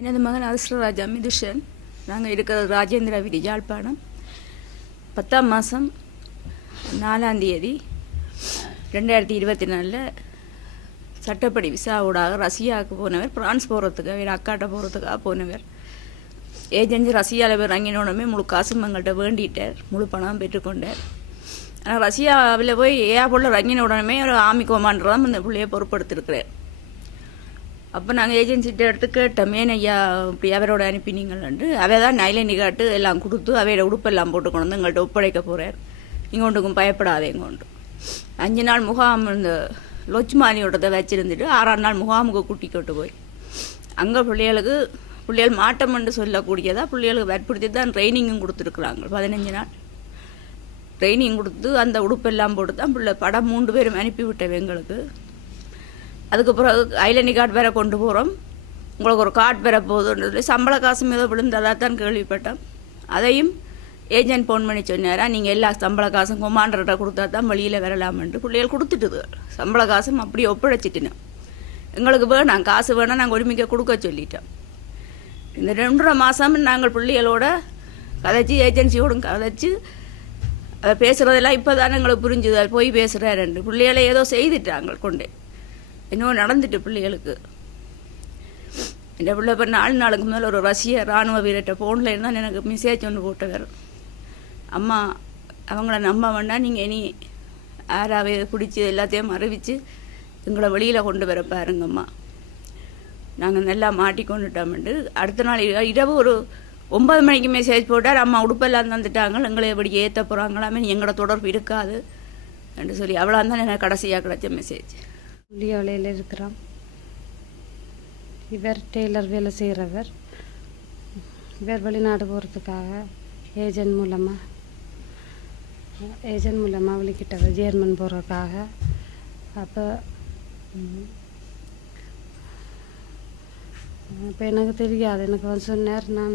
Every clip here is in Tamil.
எனது மகன் அதிர்ஷ்டராஜா மிதுஷன். நாங்கள் இருக்கிற ராஜேந்திர வீதி யாழ்ப்பாணம். 10ஆம் மாதம் 4ஆம் தேதி 2024 சட்டப்படி விசாவோடாக ரஷ்யாவுக்கு போனவர். பிரான்ஸ் போகிறதுக்கு அவர் அக்காட்ட போகிறதுக்காக போனவர். ஏஜென்சி ரஷ்யாவில் போய் இறங்கினோடனே முழு காசும் எங்கள்கிட்ட வேண்டிட்டார், முழு பணம் பெற்றுக்கொண்டார். ஆனால் ரஷ்யாவில் போய் ஏர்போர்ட்டில் இறங்கின உடனே ஒரு ஆர்மி கமாண்டர் தான் இந்த பிள்ளையை பொறுப்படுத்திருக்கிறார். அப்போ நாங்கள் ஏஜென்சிட்ட எடுத்து கேட்டோம், மேன் ஐயா இப்படி அவரோட அனுப்பினீங்கள்ண்டு. அவை தான் நைலண்டி காட்டு எல்லாம் கொடுத்து அவையோட உடுப்பெல்லாம் போட்டு கொண்டு வந்து எங்கள்கிட்ட ஒப்படைக்க போகிறார். இங்கொண்டுக்கும் பயப்படாதே இங்கொண்டு 5 நாள் முகாம் இந்த லொச்மானியோடதை வச்சுருந்துட்டு 6ஆம் நாள் முகாமுக்கு கூட்டிக்கொண்டு போய் அங்கே பிள்ளைகள் மாட்டம்னு சொல்லக்கூடியதா பிள்ளைகளுக்கு வற்புறுத்தி தான் ட்ரைனிங்கும் கொடுத்துருக்குறாங்க. 15 நாள் ட்ரைனிங் கொடுத்து அந்த உடுப்பெல்லாம் போட்டு தான் பிள்ளை படம் 3 பேரும் அனுப்பிவிட்டவை எங்களுக்கு. அதுக்கு பிறகு ஐலண்டி கார்டு வேற கொண்டு போகிறோம், உங்களுக்கு ஒரு கார்டு வேற போகுதுன்னு சொல்லி சம்பள காசும் ஏதோ விழுந்ததாக தான் கேள்விப்பட்டோம். அதையும் ஏஜென்ட் ஃபோன் பண்ணி சொன்னாரா, நீங்கள் எல்லா சம்பள காசும் கொமாண்டர்கிட்ட கொடுத்தா தான் வெளியில் வரலாமென்ட்டு பிள்ளைகள் கொடுத்துட்டுது. சம்பள காசும் அப்படியே ஒப்படைச்சிட்டினோம். எங்களுக்கு வேணாம், காசு வேணாம், நாங்கள் ஒருமிக்க கொடுக்க சொல்லிட்டோம். இந்த 2.5 மாதம் நாங்கள் பிள்ளைகளோட கதைச்சி ஏஜென்சியோடும் கதைச்சி அதை பேசுகிறதெல்லாம் இப்போ தான் எங்களுக்கு புரிஞ்சுது. அது போய் பேசுகிறாருண்டு பிள்ளைகளை ஏதோ செய்துட்டாங்க கொண்டு இன்னும் நடந்துட்டு பிள்ளைகளுக்கு. இந்த பிள்ளை இப்போ 4 நாளுக்கு முதல்ல ஒரு ரஷ்ய இராணுவ வீரர்கிட்ட ஃபோனில் இருந்தால் எனக்கு மெசேஜ் ஒன்று போட்டவர், அம்மா அவங்கள நம்ப வேண்டாம், நீங்கள் இனி யாராவே பிடிச்சி எல்லாத்தையும் அறிவித்து எங்களை வெளியில் கொண்டு வர பாருங்கம்மா, நாங்கள் நல்லா மாட்டிக்கொண்டுட்டோம்ண்டு. அடுத்த நாள் இரவு ஒரு 9 மணிக்கு மெசேஜ் போட்டார், அம்மா உடுப்பெல்லாம் தந்துட்டாங்க, எங்களை எப்படி ஏற்ற போகிறாங்களாமே, எங்களோட தொடர்பு இருக்காது என்று சொல்லி. அவ்வளோ தான் எனக்கு கடைசியாக கிடைச்ச மெசேஜ். வேலையில் இருக்கிறோம். இவர் டெய்லர் வேலை செய்கிறவர். இவர் வெளிநாடு போகிறதுக்காக ஏஜென்ட் மூலமாக வெளிக்கிட்டவர், ஜெர்மன் போகிறதுக்காக. அப்போ எனக்கு தெரியாது. எனக்கு வந்து சொன்னார், நான்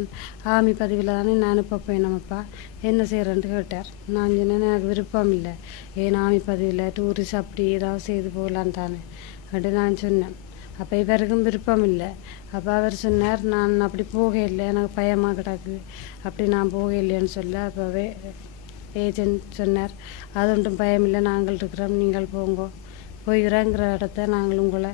ஆர்மி பதிவில் தானே நான் இப்போ போயினப்பா என்ன செய்கிறேன்ட்டு கேட்டார். நான் சொன்னேன், எனக்கு விருப்பம் இல்லை, ஏன் ஆர்மி பதிவில் டூரிஸ்ட் அப்படி ஏதாவது செய்து போகலான் தானே அப்படி நான் சொன்னேன். அப்போ இவருக்கும் விருப்பம் இல்லை. அப்போ அவர் சொன்னார், நான் அப்படி போக இல்லை, எனக்கு பயமாக கிடக்கு, அப்படி நான் போக இல்லைன்னு சொல்ல. அப்போவே ஏஜென்ட் சொன்னார், அது ஒன்றும் பயம் இல்லை, நாங்கள் இருக்கிறோம், நீங்கள் போங்க, போய்கிறோங்கிற இடத்த நாங்கள் உங்களை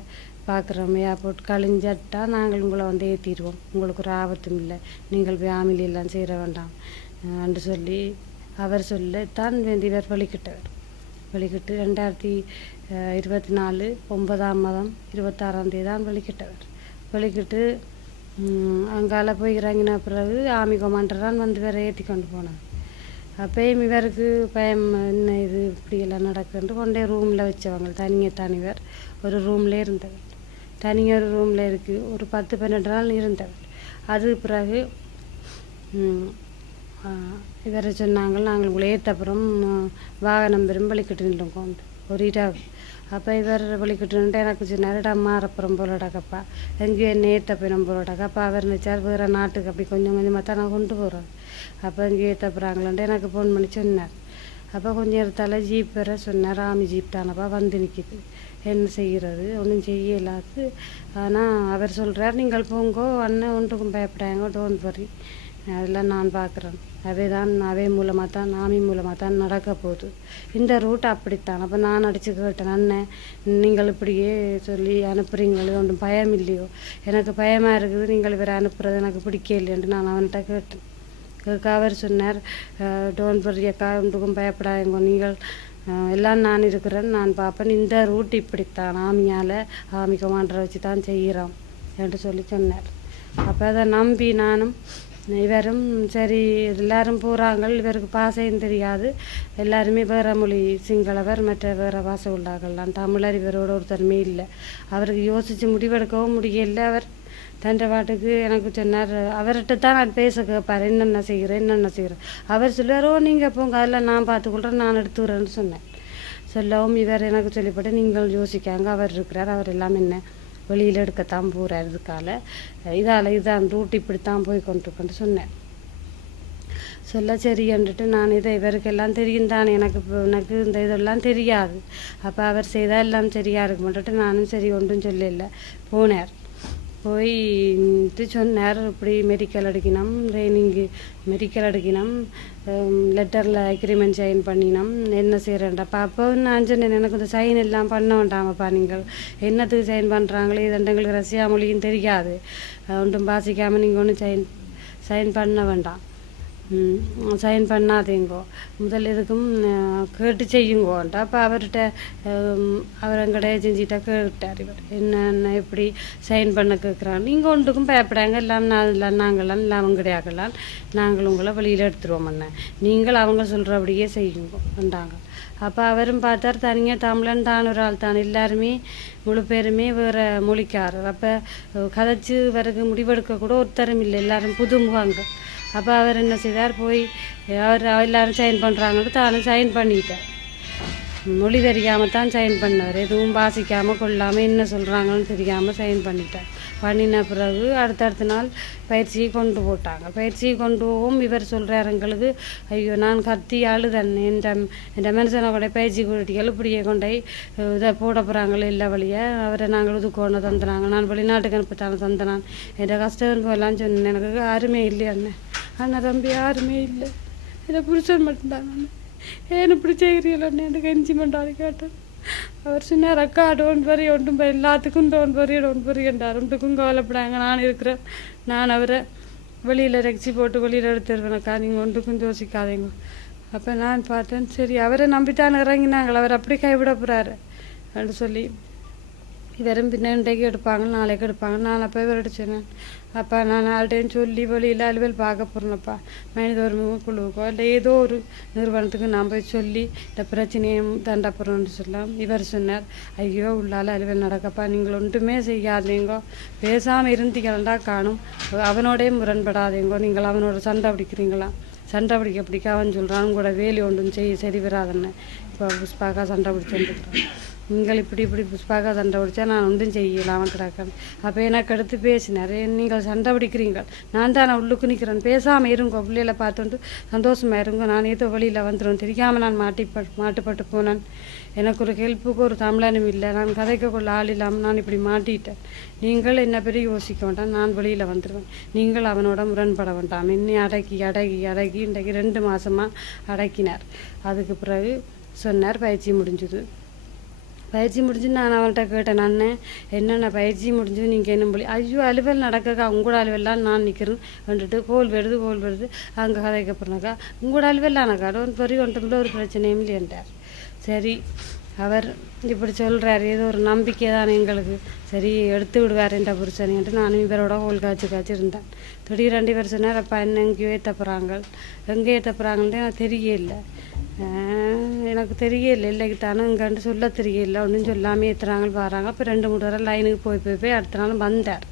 பார்க்குறோம், ஏர்போர்ட் கழிஞ்சட்டா நாங்கள் உங்களை வந்து ஏற்றிடுவோம், உங்களுக்கு ஒரு ஆபத்தும் இல்லை, நீங்கள் போய் ஆமிலியெல்லாம் சேர வேண்டாம் என்று சொல்லி அவர் தான் இவர் வெளிக்கிட்டவர். வெளிக்கிட்டு 2024 9ஆம் மாதம் 26ஆம் தேதி தான் வெளிக்கிட்டவர். வெளிக்கிட்டு அங்கால போய் இறங்கின பிறகு ஆர்மி கமாண்டர் தான் வந்து வேற ஏற்றி கொண்டு போனார். அப்பயும் இவருக்கு பயம், என்ன இது இப்படியெல்லாம் நடக்குன்ட்டு கொண்டே ரூமில் வச்சவங்க. தனிவர் ஒரு ரூமில் இருந்தவர், தனியாக ஒரு ரூமில் இருக்குது, ஒரு 10-12 நாள் இருந்தவர். அது பிறகு இவரை சொன்னாங்க, நாங்கள் உங்களை ஏற்றப்புறம் வாகனம் பெரும் வலிக்கிட்டு நின்றோம் ஒரு இரவு. அப்போ இவர் வலிக்கிட்டு நின்று எனக்கு சொன்னார், மாறப்புறம் போலடாக்கப்பா, எங்கேயோ என்ன ஏற்றப்பினம் போலடாக்கா. அப்போ அவர் நினைச்சார் வேறு நாட்டுக்கு அப்படி கொஞ்சம் கொஞ்சமாக தான் நான் கொண்டு போகிறேன், அப்போ எங்கேயோ ஏற்றப்புறாங்களான்ட்டு எனக்கு ஃபோன் பண்ணி சொன்னார். அப்போ கொஞ்சம் இடத்தால ஜீப் வேற சொன்னார், ஆமி ஜீப் தானப்பா வந்து நிற்கிது, என்ன செய்கிறது, ஒன்றும் செய்யலாது. ஆனால் அவர் சொல்கிறார், நீங்கள் போங்கோ அண்ணன், ஒன்றுக்கும் பயப்படாங்க, டோன்ட் வரி, அதெல்லாம் நான் பார்க்குறேன், அவை மூலமாக தான் ஆமி மூலமாக தான் நடக்க போகுது, இந்த ரூட் அப்படித்தான். அப்போ நான் அடித்து கேட்டேன், அண்ணன் நீங்கள் இப்படியே சொல்லி அனுப்புகிறீங்களே, ஒன்றும் பயம் இல்லையோ, எனக்கு பயமாக இருக்குது, நீங்கள் இவரை அனுப்புறது எனக்கு பிடிக்க இல்லைன்ட்டு நான் அவன்கிட்ட கேட்டேன். அவர் சொன்னார், டோன்ட் வரி அக்கா, ஒன்றுக்கும் பயப்படாதீங்க, நீங்கள் எல்லாம் நான் இருக்கிறேன், நான் பார்ப்பேன், இந்த ரூட் இப்படித்தான், ஆமி கமாண்டரை வச்சு தான் செய்கிறோம் என்று சொல்லி சொன்னார். அப்போ அதை நம்பி நானும் இவரும் சரி எல்லாரும் போகிறாங்க, இவருக்கு பாசையும் தெரியாது, எல்லாருமே வேறு மொழி, சிங்களவர் மற்ற வேறு பாசை உள்ளார்கள்லாம், தமிழர் இவரோட ஒருத்தருமே இல்லை. அவருக்கு யோசித்து முடிவெடுக்கவும் முடியல. அவர் தண்டை பாட்டுக்கு எனக்கு சொன்னார், அவர்கிட்ட தான் நான் பேச கேட்பார், என்னென்ன செய்கிறேன். அவர் சொல்லுவார், நீங்கள் போங்க, அதில் நான் பார்த்துக்கொள்கிறேன், நான் எடுத்துக்கிறேன்னு சொன்னேன். சொல்லவும் இவர் எனக்கு சொல்லிப்பட்டு, நீங்கள் யோசிக்காங்க, அவர் இருக்கிறார், அவர் எல்லாம் என்ன வெளியில் எடுக்கத்தான் போகிறார், இதான் ரூட் இப்படித்தான் போய் கொண்டு சொன்னேன். சொல்ல சரின்ட்டு நான் இவருக்கெல்லாம் தெரியும் தான், எனக்கு இந்த இதெல்லாம் தெரியாது. அப்போ அவர் செய்தால் எல்லாம் சரியாக இருக்குமென்ட்டு நானும் சரி ஒன்றும் சொல்லல. போனார். போயிட்டு சொன்னார் இப்படி மெடிக்கல் எடுக்கணும் ட்ரைனிங்கு மெடிக்கல் எடுக்கணும் லெட்டரில் அக்ரிமெண்ட் சைன் பண்ணினோம் என்ன செய்கிறேன்டாப்பா அப்போ நான் சொன்னேன் எனக்கு இந்த சைன் எல்லாம் பண்ண வேண்டாமப்பா நீங்கள் என்னத்துக்கு சைன் பண்ணுறாங்களே இது எங்களுக்கு ரஷ்யா மொழியும் தெரியாது ஒன்றும் பாசிக்காமல் நீங்கள் ஒன்றும் சைன் பண்ண வேண்டாம் சைன் பண்ணாதீங்கோ முதல் எதுக்கும் கேட்டு செய்யுங்கோன்ட்டு அப்போ அவர்கிட்ட அவர் எங்கடைய செஞ்சிட்டா கேட்டார் இவர் என்னென்ன எப்படி சைன் பண்ண கேட்குறாங்க நீங்கள் ஒன்றுக்கும் பயப்படாங்க எல்லாம் நாங்களாம் இல்லை அவங்க கிடையாகலாம் நாங்கள் உங்களை வெளியில் எடுத்துருவோம் அண்ணன் நீங்கள் அவங்க சொல்கிறபடியே செய்யுங்கோன்றாங்க அப்போ அவரும் பார்த்தார் தனியாக தமிழன் தான் ஒரு ஆள் தான் எல்லாருமே முழு பேருமே வேறு மொழிக்காரர் அப்போ கதைச்சு வரக்கு முடிவெடுக்க கூட ஒருத்தரும் இல்லை எல்லாரும் புதுமுகங்க அப்போ அவர் என்ன செய்தார் போய் அவர் எல்லோரும் சைன் பண்ணுறாங்கன்னு தானும் சைன் பண்ணிட்டார் மொழி தெரியாமல் தான் சைன் பண்ணார் எதுவும் வாசிக்காமல் கொள்ளாமல் என்ன சொல்கிறாங்கன்னு தெரியாமல் சைன் பண்ணிட்டார் பண்ணின பிறகு அடுத்தடுத்த நாள் பயிற்சியை கொண்டு போட்டாங்க பயிற்சியை கொண்டு போகவும் இவர் சொல்கிறார் எங்களுக்கு ஐயோ நான் கத்தி அழுதன் என் மனுஷனை கூட பயிற்சி கூட்டிகள் இப்படியே கொண்டை இதை போட போகிறாங்களே இல்லை வழியை அவரை நாங்கள் இதுக்கொண்டு தந்தினாங்க நான் வெளிநாட்டுக்கு அனுப்பத்தான தந்தனான் என் கஷ்டம் எல்லாம் சொன்னேன் எனக்கு யாருமே இல்லை அண்ணன் அண்ணன் தம்பி யாருமே இல்லை என்னை புருஷன் மட்டும்தான் அண்ணன் ஏன் இப்படி செய்கிறீங்களே எனக்கு என்ஜிமெண்டாரு கேட்டேன் அவர் சொன்னார் அக்கா டோன்ட் வரி ஒன்றும் எல்லாத்துக்கும் டோன்ட் வரி என்றார் ஒன்றுக்கும் கவலைப்படாங்க நான் இருக்கிறேன் நான் அவரை வெளியில் ரெக்சி போட்டு வெளியில் எடுத்துருவேனக்கா நீங்கள் ஒன்றுக்கும் யோசிக்காதீங்க அப்போ நான் பார்த்தேன் சரி அவரை நம்பித்தான் இறங்கினாங்களே அவர் அப்படி கைவிட போகிறாரு அப்படின்னு சொல்லி இவரும் பின்ன இன்றைக்கு எடுப்பாங்க நாளைக்கு எடுப்பாங்க நான் அப்போ இவர்கிட்ட சொன்னேன் அப்பா நான் ஆள்கிட்டையும் சொல்லி வெளியில் அலுவல் பார்க்க போகிறேன்ப்பா மனித உரிமை குழுவுக்கோ இல்லை ஏதோ ஒரு நிறுவனத்துக்கு நான் போய் சொல்லி இந்த பிரச்சனையும் தண்ட போகிறோன்னு சொல்லலாம் இவர் சொன்னார் ஐயோ உள்ளால் அலுவல் நடக்கப்பா நீங்கள் ஒன்றுமே செய்யாதீங்கோ பேசாமல் இருந்தீங்களா காணும் அவனோடே முரண்படாதீங்கோ நீங்கள் அவனோட சண்டை பிடிக்கிறீங்களா சண்டை பிடிக்க அவன் சொல்கிறான் கூட வேலி ஒன்றும் சரி வராதுன்னு இப்போ புஷ்பாக்கா சண்டை பிடிச்சுருக்குறான் நீங்கள் இப்படி புஷ்பாக்கா சண்டை பிடிச்சா நான் ஒன்றும் செய்யலாமல் கிடக்கேன் அப்போ எனக்கு எடுத்து பேசினார் நீங்கள் சண்டை பிடிக்கிறீங்க நான் தான் உள்ளுக்கு நிற்கிறேன் பேசாமல் இருங்கோ பிள்ளைகளை பார்த்துட்டு சந்தோஷமாக இருங்கோ நான் ஏதோ வழியில் வந்துடும் தெரியாமல் நான் மாட்டுப்பட்டு போனேன் எனக்கு ஒரு ஹெல்ப்புக்கு ஒரு தமிழனும் இல்லை நான் கதைக்கக்குள்ள ஆள் இல்லாமல் நான் இப்படி மாட்டிட்டேன் நீங்கள் என்ன பெரிய யோசிக்க வேண்டாம் நான் வெளியில் வந்துடுவேன் நீங்கள் அவனோட முரண்பட வேண்டாம் என்னை அடக்கி இன்றைக்கு 2 மாதமாக அடக்கினார் அதுக்கு பிறகு சொன்னார் பயிற்சி முடிஞ்சுது நான் அவன்கிட்ட கேட்டேன் அண்ணன் என்னென்ன பயிற்சி முடிஞ்சது நீங்கள் என்ன சொல்லி ஐயோ அலுவல் நடக்கக்கா உங்களோட அலுவலாம் நான் நிற்கிறேன் வந்துட்டு கோல் வருது அங்கே கதைக்க போனாக்கா உங்களோட அலுவலானக்கா பெரிய ஒன்றும் ஒரு பிரச்சனையும் இல்லைன்றார் சரி அவர் இப்படி சொல்கிறார் ஏதோ ஒரு நம்பிக்கை தான் எங்களுக்கு சரி எடுத்து விடுவார் என்ற புருஷனைன்ட்டு நானும் இவரோட கோல் காய்ச்சி இருந்தேன் திடீரெண்டு இவர் சொன்னார் அப்போ என்ன எங்கேயோ எங்கே ஏற்றப்படுறாங்கன்ட்டு எனக்கு தெரியல எனக்கு தெரியல இல்லைக்கு தானே இங்கேன்ட்டு சொல்ல தெரியல ஒன்றும் சொல்லாமல் ஏற்றுறாங்க பாருங்க அப்போ 2-3 தடவை லைனுக்கு போய் அடுத்த நாள் வந்தார்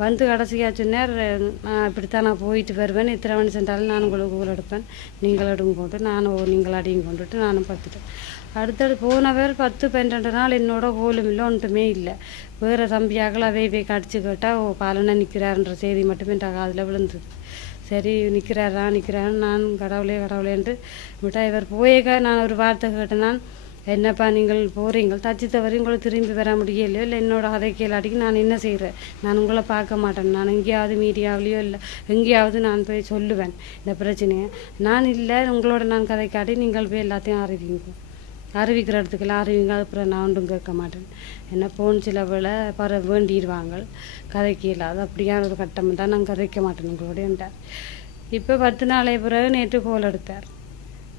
வந்து கடைசியாக சொன்னார் நான் இப்படித்தான் நான் போயிட்டு வருவேன் இத்தனை மணி சென்றாலும் நான் உங்களுக்கு ஊர் எடுப்பேன் நீங்கள் எடுங்க கொண்டு நானும் நீங்கள் அடியும் கொண்டுட்டு நானும் பார்த்துட்டேன் அடுத்தது போனவர் 10-12 நாள் என்னோட கோலும் இல்லை ஒன்றுமே இல்லை வேறு தம்பியாக்கள் அவை கடிச்சு கேட்டால் பாலனை நிற்கிறாருன்ற செய்தி மட்டுமே அதில் விழுந்தது சரி நிற்கிறாரு நான் கடவுளேன்ட்டு விட்டா இவர் போயேக்க நான் ஒரு வார்த்தை கேட்டேன் நான் என்னப்பா நீங்கள் போகிறீங்க தச்சு தவறி உங்களை திரும்பி வர முடியலையோ இல்லை என்னோட கதை கேளாட்டிக்கு நான் என்ன செய்கிறேன் நான் உங்களை பார்க்க மாட்டேன் நான் எங்கேயாவது மீடியாவிலையோ இல்லை எங்கேயாவது நான் போய் சொல்லுவேன் இந்த பிரச்சனையை நான் இல்லை உங்களோட நான் கதை காட்டி நீங்கள் போய் எல்லாத்தையும் அறிவிக்கிற இடத்துக்கெல்லாம் அறிவிங்க அப்புறம் நான் ஒன்றும் கேட்க மாட்டேன் என்ன போன் சில வேலை வேண்டிடுவாங்க கதைக்கு இல்லாது அப்படியான ஒரு கட்டம் தான் நான் கதைக்க மாட்டேன் உங்களோடன்றார் இப்போ 10 நாளை பிறகு நேற்று கோல் எடுத்தார்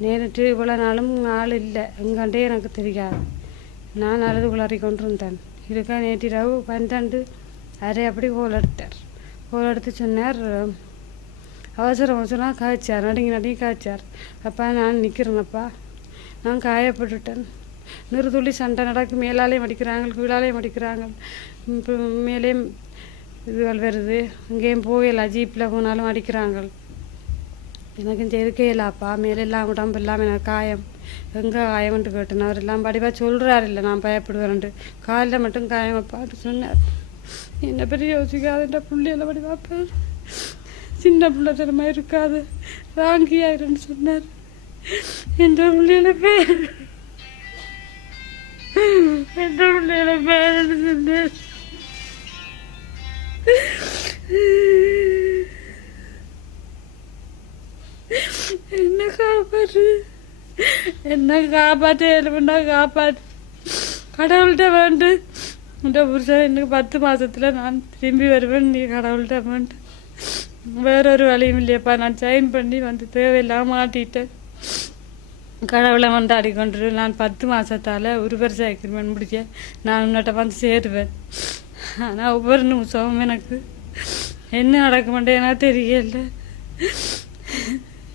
நேற்று இவ்வளோ நாளும் ஆள் இல்லை எங்காண்டே எனக்கு தெரியாது நான் அழுது குளறி கொண்டிருந்தேன் இருக்கா நேற்று இரவு 12:30 அப்படி கோல் எடுத்து சொன்னார் அவசரம் காய்ச்சார் நடுங்கி காய்ச்சார் அப்பா நான் நிற்கிறேனப்பா நான் காயப்பட்டுட்டேன் நிறுதுளி சண்டை நடக்கு மேலாலேயும் அடிக்கிறாங்க கீழாலேயும் அடிக்கிறாங்க மேலேயும் இதுகள் வருது அங்கேயும் போகலாம் ஜீப்பில் போனாலும் அடிக்கிறாங்க எனக்கும் இருக்கலாப்பா மேலெல்லாம் உடம்பு இல்லாமல் எனக்கு காயம் எங்கே காயம்ன்ட்டு கேட்டேன் அவர் எல்லாம் படிவாக சொல்கிறாரு இல்லை நான் பயப்படுவேன்ட்டு காலில் மட்டும் காயம் வைப்பான்னு சொன்னார் என்ன பெரிய யோசிக்காதுன்ற பிள்ளையில படிவாப்பேன் சின்ன பிள்ளை திறமை இருக்காது ராங்கியாயிருன்னு சொன்னார் என்ற பிள்ளையில பேர் சொன்னார் என்ன காப்பாற்று, என்ன காப்பாற்று, எலும்புண்டா காப்பாற்று, கடவுள்கிட்ட வேண்டு. இந்த புருஷன் எனக்கு 10 மாசத்துல நான் திரும்பி வருவேன், நீ கடவுள்கிட்ட வேண்டு. வேறொரு வழியும் இல்லையப்பா, நான் சைன் பண்ணி வந்து தேவையில்லாம மாட்டிட்டேன். கடவுளை கொண்டாடி கொண்டு நான் 10 மாசத்தால் ஒரு வருஷம் அக்ரிமெண்ட் முடிச்சேன். நான் உன்னிட்ட வந்து சேருவேன். ஆனால் ஒவ்வொரு நிமிஷமும் எனக்கு என்ன நடக்குமெண்டே எனக்கு தெரியல.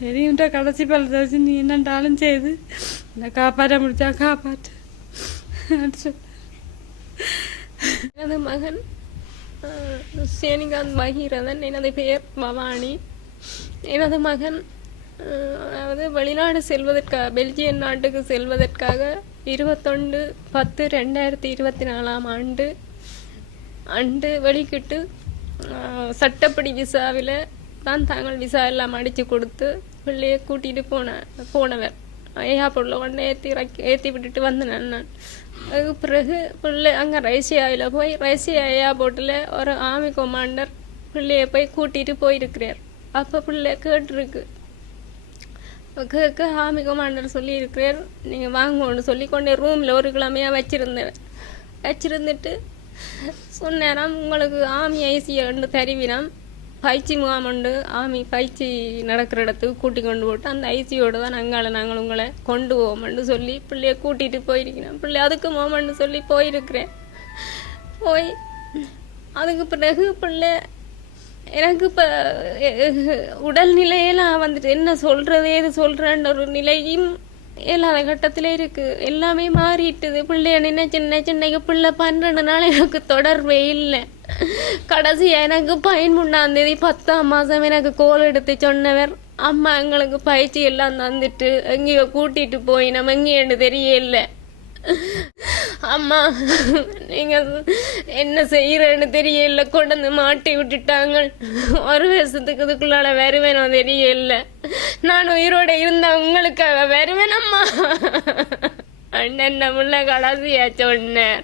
எரியுன்ற கடைசி பழத்தை வச்சு நீ என்னண்டாலும் செய்து என்னை காப்பாற்ற முடிச்சா காப்பாற்று. எனது மகன் சேனிகாந்த் பகீரதன், எனது பெயர் பவானி. எனது மகன் அதாவது வெளிநாடு செல்வதற்காக, பெல்ஜியம் நாட்டுக்கு செல்வதற்காக 21/10/2024 ஆண்டு வெளிக்கிட்டு சட்டப்படி விசாவில் தான் தாங்கள் விசா எல்லாம் அடித்து கொடுத்து பிள்ளையை கூட்டிகிட்டு போனவர். ஏர்போர்ட்டில் கொண்டு ஏற்றி விட்டுட்டு வந்தேன் நான். அதுக்கு பிறகு பிள்ளை அங்கே ரஷ்யாவில் போய் ரஷ்யா ஏர்போர்ட்டில் ஒரு ஆர்மி கமாண்டர் பிள்ளையை போய் கூட்டிகிட்டு போயிருக்கிறார். அப்போ பிள்ளை கேட்டிருக்கு. கேட்க ஆர்மி கமாண்டர் சொல்லியிருக்கிறார், நீங்கள் வாங்கன்னு சொல்லி கொண்டே ரூமில் ஒரு கிழமையாக வச்சிருந்துட்டு சொன்னாராம், உங்களுக்கு ஆர்மி ஐசியை தருவினாம், பயிற்சி முகாம் உண்டு, ஆர்மி பயிற்சி நடக்கிற இடத்துக்கு கூட்டி கொண்டு போட்டு அந்த ஐசியோடு தான் நாங்கள் உங்களை கொண்டு போவோம்னு சொல்லி பிள்ளைய கூட்டிகிட்டு போயிருக்கிறேன். பிள்ளை அதுக்கு மோமன்னு சொல்லி போயிருக்கிறேன். போய் அதுக்கு பிறகு பிள்ளை எனக்கு இப்போ உடல்நிலையெல்லாம் வந்துட்டு என்ன சொல்கிறது ஏது சொல்கிறேன்ற ஒரு நிலையும் இல்லாத கட்டத்தில் இருக்குது. எல்லாமே மாறிட்டுது. பிள்ளைய நினைச்சு பிள்ளை 12 நாள் எனக்கு தொடர்பே இல்லை. கடைசியாக எனக்கு 13ஆம் தேதி 10ஆம் மாதம் எனக்கு கோல் எடுத்து சொன்னவர், அம்மா எங்களுக்கு பயிற்சி எல்லாம் தந்துட்டு எங்கேயோ கூட்டிகிட்டு போய் நம்ம எங்கேன்னு தெரியல, அம்மா நீங்கள் என்ன செய்கிறேன்னு தெரியல, கொண்டு மாட்டி விட்டுட்டாங்க, ஒரு வருஷத்துக்கு இதுக்குள்ளால வருவேனோ தெரியல, நான் உயிரோட இருந்த உங்களுக்காக வருவேன் அம்மா அண்ணன் முள்ள கடைசியா சொன்னேன்.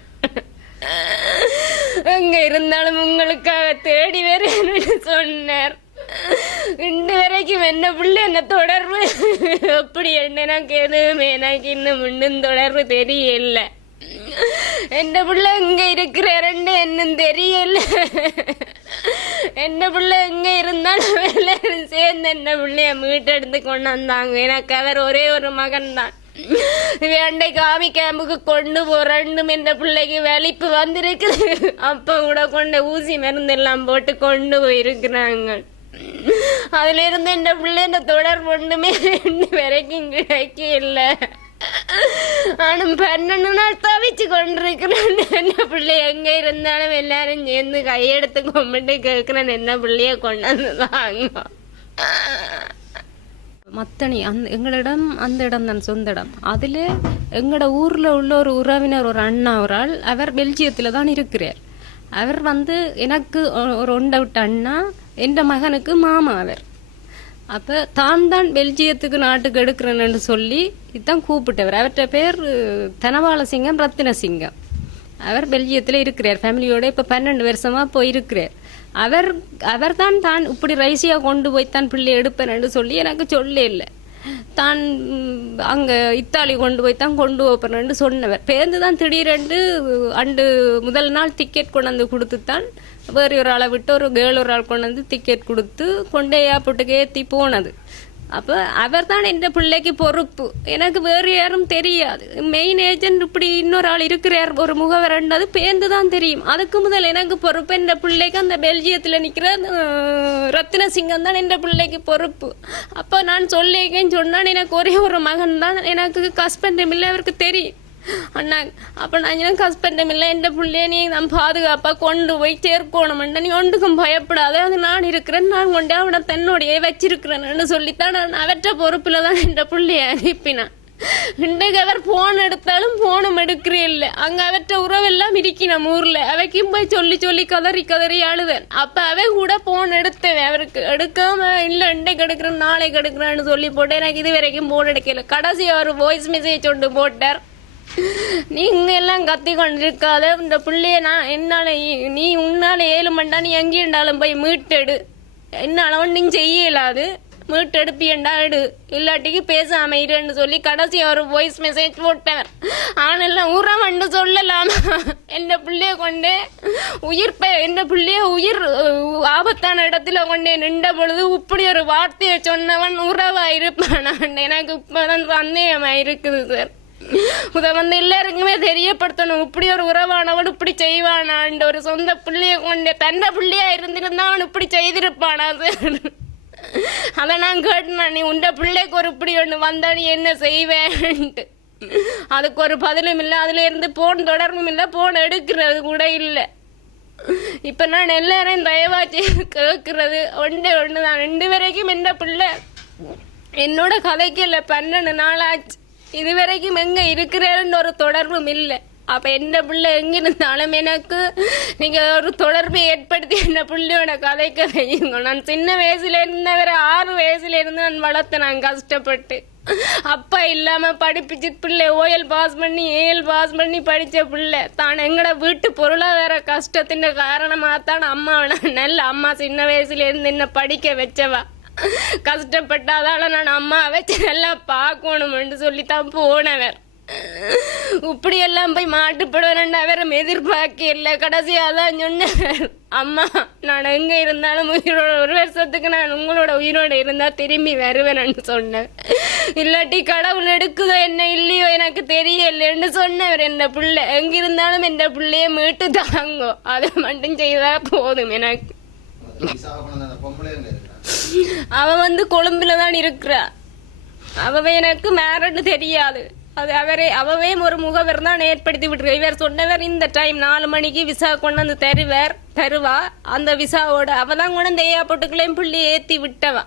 எங்க இருந்தாலும் உங்களுக்காக தேடி வருவேன்னு சொன்னார். இன்று வரைக்கும் என்ன பிள்ளை என்ன தொடர்பு எப்படி என்ன எனக்கு எதுவுமே எனக்கு இன்னும் தொடர்பு தெரியல. எந்த பிள்ளை எங்க இருக்கிறாருன்னு என்னும் தெரியல. எந்த பிள்ளை எங்க இருந்தாலும் எல்லாரும் சேர்ந்து என்ன பிள்ளைய மீட்டெடுத்து கொண்டு வந்தாங்க. எனக்கு அவர் ஒரே ஒரு மகன் தான். அன்றைக்கு ஆமி கேம்புக்கு கொண்டு போறேன்னும் என்ற பிள்ளைக்கு வெளிப்பு வந்திருக்குது. அப்ப கூட கொண்ட ஊசி மருந்து எல்லாம் போட்டு கொண்டு போயிருக்கிறாங்க. அதுல இருந்து என் பிள்ளை இந்த தொடர்பு ஒன்றுமே வரைக்கும் கிடைக்க இல்லை. நானும் 12 நாள் தவிச்சு கொண்டிருக்கிறேன். என்ன பிள்ளை எங்க இருந்தாலும் எல்லாரும் சேர்ந்து கையெடுத்து கும்பிட்டு கேட்கிறேன், என்ன பிள்ளைய கொண்டாந்துதாங்க. மத்தனி எங்களிடம் அந்த இடம் தான் சொந்த இடம். அதில் எங்களோட ஊரில் உள்ள ஒரு உறவினர், ஒரு அண்ணா ஒரு ஆள், அவர் பெல்ஜியத்தில் தான் இருக்கிறார். அவர் எனக்கு ஒரு ஒண்டை விட்ட அண்ணா, என் மகனுக்கு மாமா அவர். அப்போ தான் பெல்ஜியத்துக்கு நாட்டுக்கு எடுக்கிறேன்னு சொல்லி இதுதான் கூப்பிட்டவர். அவர்கிட்ட பேர் தனபாலசிங்கம் ரத்தினசிங்கம். அவர் பெல்ஜியத்தில் இருக்கிறார் ஃபேமிலியோட. இப்போ 12 வருஷமாக போயிருக்கிறார். அவர் தான் இப்படி ரைசியாக கொண்டு போய் தான் பிள்ளை எடுப்பேன்னு சொல்லி எனக்கு சொல்ல இல்லை. தான் அங்கே இத்தாலி கொண்டு போய் தான் கொண்டு வைப்பேன்னு சொன்னவர். பேருந்து தான் திடீரென்று முதல் நாள் டிக்கெட் கொண்டாந்து கொடுத்து தான் வேறு ஒரு ஆளை விட்டு ஒரு கேர்ள் ஒரு ஆள் கொண்டாந்து டிக்கெட் கொடுத்து கொண்டே ஏர்போர்ட்டுக்கு ஏற்றி போனது. அப்போ அவர் தான் என் பிள்ளைக்கு பொறுப்பு. எனக்கு வேறு யாரும் தெரியாது. மெயின் ஏஜென்ட் இப்படி இன்னொரு ஆள் இருக்கிறார், ஒரு முகவரண்டது பேருந்து தான் தெரியும். அதுக்கு முதல் எனக்கு பொறுப்பு என் பிள்ளைக்கு அந்த பெல்ஜியத்தில் நிற்கிற ரத்தினசிங்கம் தான் என் பிள்ளைக்கு பொறுப்பு. அப்போ நான் சொல்லிக்கேன்னு சொன்னான், எனக்கு ஒரே ஒரு மகன் தான், எனக்கு ஹஸ்பண்டும் இல்லை, அவருக்கு தெரியும் அண்ணா. அப்போ நான் எனக்கு ஹஸ்பண்டும் இல்லை, என் பிள்ளைய நீ நான் பாதுகாப்பாக கொண்டு போய் சேர்க்கணுமெண்டா, நீ ஒன்றுக்கும் பயப்படாத, அது நான் இருக்கிறேன், நான் கொண்டு அவனை தன்னுடைய வச்சிருக்கிறேன்னு சொல்லித்தான் நான் அவற்ற பொறுப்பில் தான் என் பிள்ளைய அனுப்பினான். இன்றைக்கு அவர் போன் எடுத்தாலும் போனும் எடுக்கிறே இல்லை. அங்கே அவற்ற உறவெல்லாம் இருக்கணும் ஊரில். அவைக்கும் போய் சொல்லி கதறி அழுதேன். அப்போ அவை கூட போன் எடுத்தேன். அவருக்கு எடுக்காம இல்லை இன்றைக்கு எடுக்கிறேன் நாளைக்கு எடுக்கிறேன்னு சொல்லி போட்டு எனக்கு இது வரைக்கும் போன் எடுக்கல. கடைசி அவர் வாய்ஸ் மெசேஜ் ஒன்று போட்டார், நீங்க எல்லாம் கத்தி கொண்டிருக்காத இந்த பிள்ளைய நான் என்னால நீ உன்னால 7 மண்டா நீ எங்கேண்டாலும் போய் மீட்டெடு, என்னால ஒன்றும் செய்ய இயலாது, மீட்டெடுப்பியண்டா எடு, இல்லாட்டிக்கு பேசாம இருன்னு சொல்லி கடைசி ஒரு வாய்ஸ் மெசேஜ் போட்டேன். ஆனெல்லாம் உறவண்டு சொல்லலாமா? என் பிள்ளைய கொண்டே என் பிள்ளைய உயிர் ஆபத்தான இடத்துல கொண்டே நின்ற பொழுது இப்படி ஒரு வார்த்தையை சொன்னவன் உறவா இருப்பான். எனக்கு இப்பதான் சந்தேகமா இருக்குது சார். இதை வந்து எல்லாருக்குமே தெரியப்படுத்தணும். இப்படி ஒரு உறவானவன் இப்படி செய்வானான், ஒரு சொந்த பிள்ளைய கொண்டே தன்னை பிள்ளையா இருந்திருந்தா அவன் இப்படி செய்திருப்பானா சார்? அதை நான் கேட்டேன், நீ உண்ட பிள்ளைக்கு ஒரு இப்படி ஒன்று வந்தா நீ என்ன செய்வேன்ட்டு. அதுக்கு ஒரு பதிலும் இல்லை, அதுல இருந்து போன் தொடர்பும் இல்லை, போன் எடுக்கிறது கூட இல்லை. இப்ப நான் எல்லாரையும் தயவாச்சு கேட்கறது ஒன்று தான், 2 வரைக்கும் என்ன பிள்ளை என்னோட கதைக்கு இல்லை, 12 நாள் ஆச்சு, இது வரைக்கும் எங்க இருக்கிறேன்னு ஒரு தொடர்பும் இல்லை. அப்ப என்ன பிள்ளை எங்கிருந்தாலும் எனக்கு நீங்க ஒரு தொடர்பை ஏற்படுத்தி என்ன பிள்ளையோட கதைக்க வையுங்க. நான் சின்ன வயசுல இருந்தவரை 6 வயசுல இருந்து நான் வளர்த்தேன், நான் கஷ்டப்பட்டு. அப்பா இல்லாம படிப்பிச்சு பிள்ளை OL பாஸ் பண்ணி AL பாஸ் பண்ணி படிச்ச பிள்ளை தான். எங்கட வீட்டு பொருளாதார கஷ்டத்தின் காரணமாகத்தான் அம்மாவை நல்ல அம்மா சின்ன வயசுல இருந்து என்ன படிக்க வச்சவா. கஷ்டப்பட்டாதால நான் அம்மா வச்சு நல்லா பார்க்கணும்னு சொல்லித்தான் போனவர். இப்படி எல்லாம் போய் மாட்டுப்படுவேன் வேற எதிர்பார்க்க இல்லை. கடைசியாதான் சொன்னேன், அம்மா நான் எங்க இருந்தாலும் உயிரோட 1 வருஷத்துக்கு நான் உங்களோட உயிரோட இருந்தா திரும்பி வருவேன்னு சொன்னேன். இல்லாட்டி கடவுள் எடுக்குதோ என்ன இல்லையோ எனக்கு தெரியலன்னு சொன்னவர். என் பிள்ளை எங்க இருந்தாலும் என் பிள்ளைய மீட்டு தாங்கோ, அதை மட்டும் செய்தா போதும் எனக்கு. அவ வந்து கொழும்புலதான் இருக்கிறா. அவ எனக்கு மேரன்னு தெரியாது. அது அவவே ஒரு முகவர் தான் ஏற்படுத்தி விட்டுருக்க. இவர் சொன்னவர் இந்த டைம் 4 மணிக்கு விசா கொண்டு வந்து தருவா. அந்த விசாவோட அவதான் கொண்டு வந்து ஏர்போர்ட்டுக்குள்ளேயும் புள்ளி ஏத்தி விட்டவா.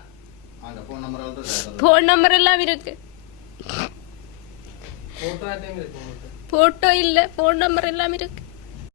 போன் நம்பர் எல்லாம் இருக்கு, போட்டோ இல்ல, போன் நம்பர் எல்லாம் இருக்கு.